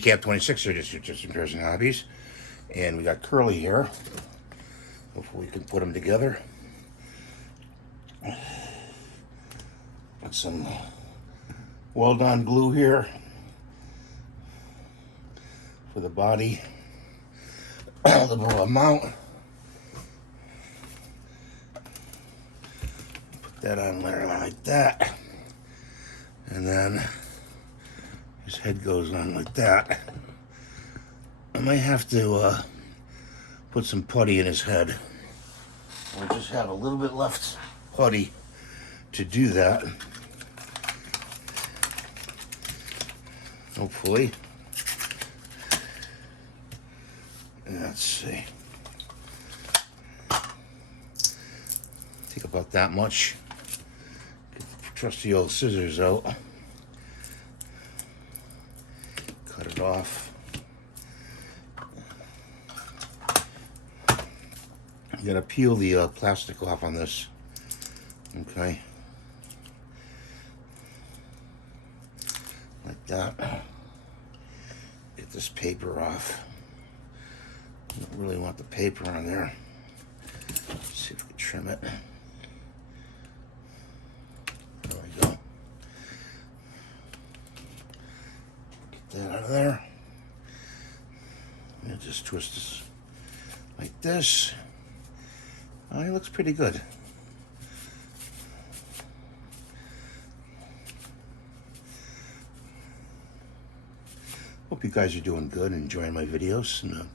Decap 26 are just interesting hobbies. And we got Curly here. Hopefully we can put them together. Got some well done glue here for the body. A little amount. Put that on there like that. And then his head goes on like that. I might have to put some putty in his head. I just have a little bit left putty to do that. Hopefully. Let's see. Take about that much. Get the trusty old scissors out. Cut it off. You gotta peel the plastic off on this. Okay. Like that. Get this paper off. Don't really want the paper on there. Let's see if we can trim it. There we go. Get that out of there. And just twist this like this. Oh, he looks pretty good. Hope you guys are doing good, enjoying my videos, and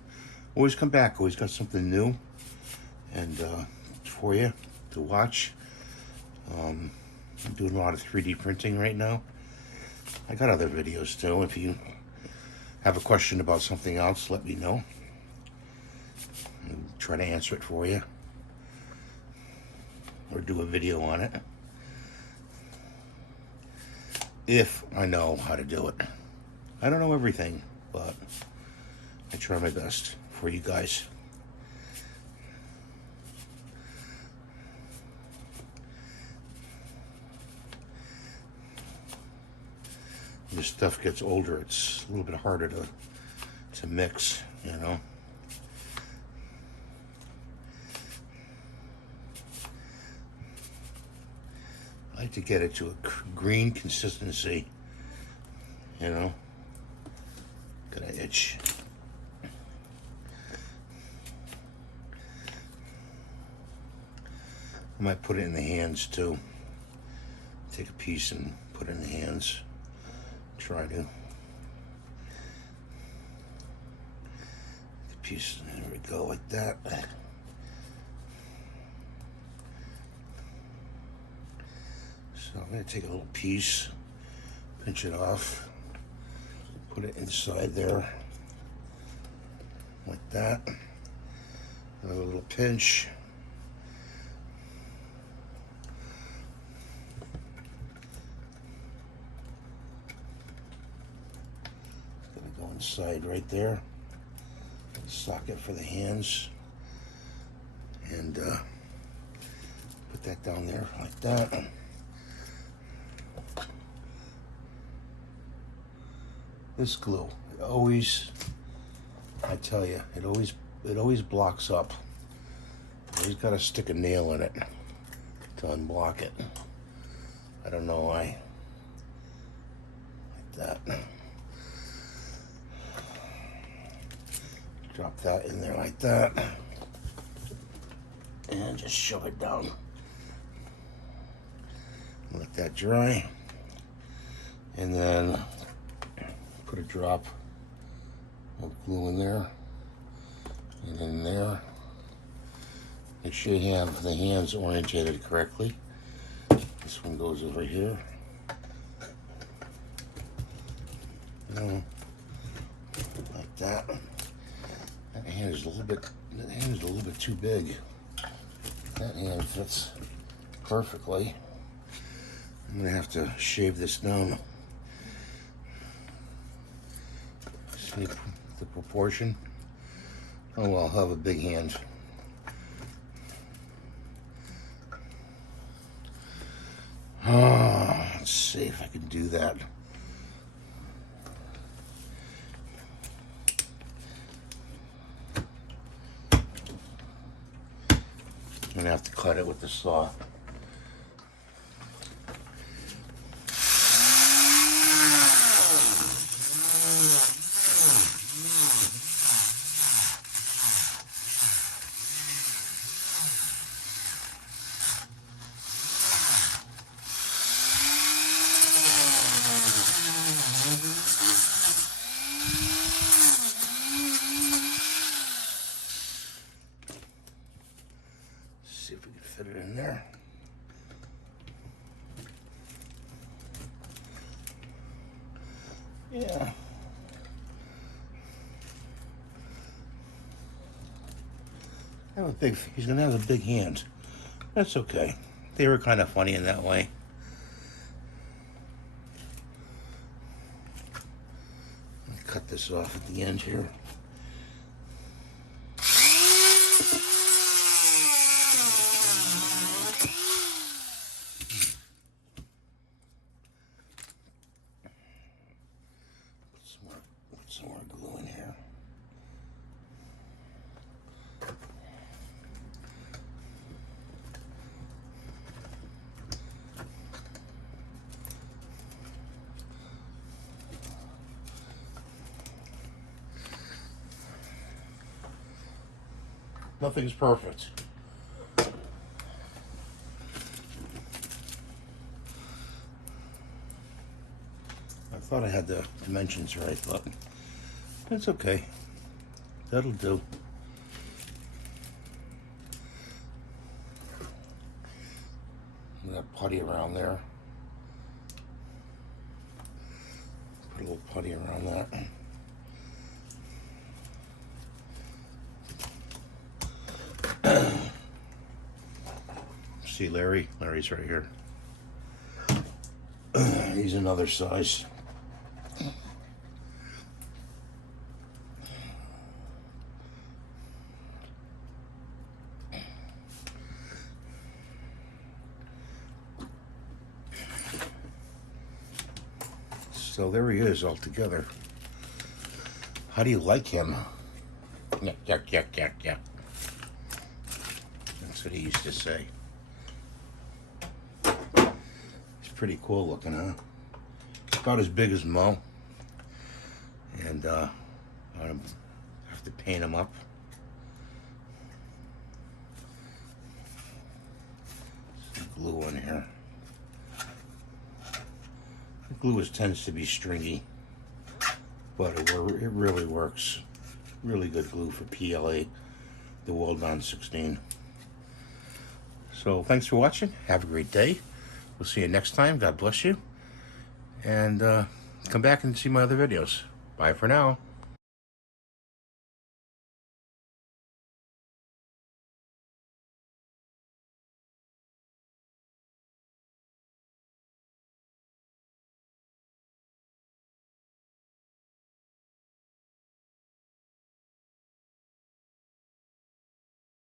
always come back. Always got something new and for you to watch. I'm doing a lot of 3D printing right now. I got other videos too. If you have a question about something else, let me know. I'll try to answer it for you, or do a video on it if I know how to do it. I don't know everything, but I try my best for you guys. This stuff gets older, it's a little bit harder to mix, you know. I like to get it to a green consistency, you know. Got an itch. I might put it in the hands too. Take a piece and put it in the hands. Try to. The piece, there we go, like that. So I'm going to take a little piece, pinch it off, put it inside there, like that. Another little pinch. Gonna go inside right there. Socket for the hands. And put that down there like that. This glue, it always, I tell you, it always blocks up. You always gotta stick a nail in it to unblock it. I don't know why. Like that. Drop that in there like that. And just shove it down. Let that dry. And then put a drop of glue in there and in there. Make sure you have the hands orientated correctly. This one goes over here. Like that. That hand is a little bit too big. That hand fits perfectly. I'm gonna have to shave this down. See the proportion? Oh well, I'll have a big hand. Let's see if I can do that. I'm gonna have to cut it with the saw. See if we can fit it in there. Yeah. He's gonna have a big hand. That's okay. They were kind of funny in that way. Cut this off at the end here. Put some more glue in here. Nothing's perfect. I thought I had the dimensions right, but that's okay. That'll do. That putty around there. Put a little putty around that. See Larry? Larry's right here. He's another size. So there he is all together. How do you like him? Yuck, yuck, yuck, yuck, yuck. That's what he used to say. He's pretty cool looking, huh? About as big as Mo. And I have to paint him up. Some glue in here. Glue tends to be stringy, but it really works. Really good glue for PLA, the World 16. So thanks for watching. Have a great day. We'll see you next time. God bless you. And come back and see my other videos. Bye for now.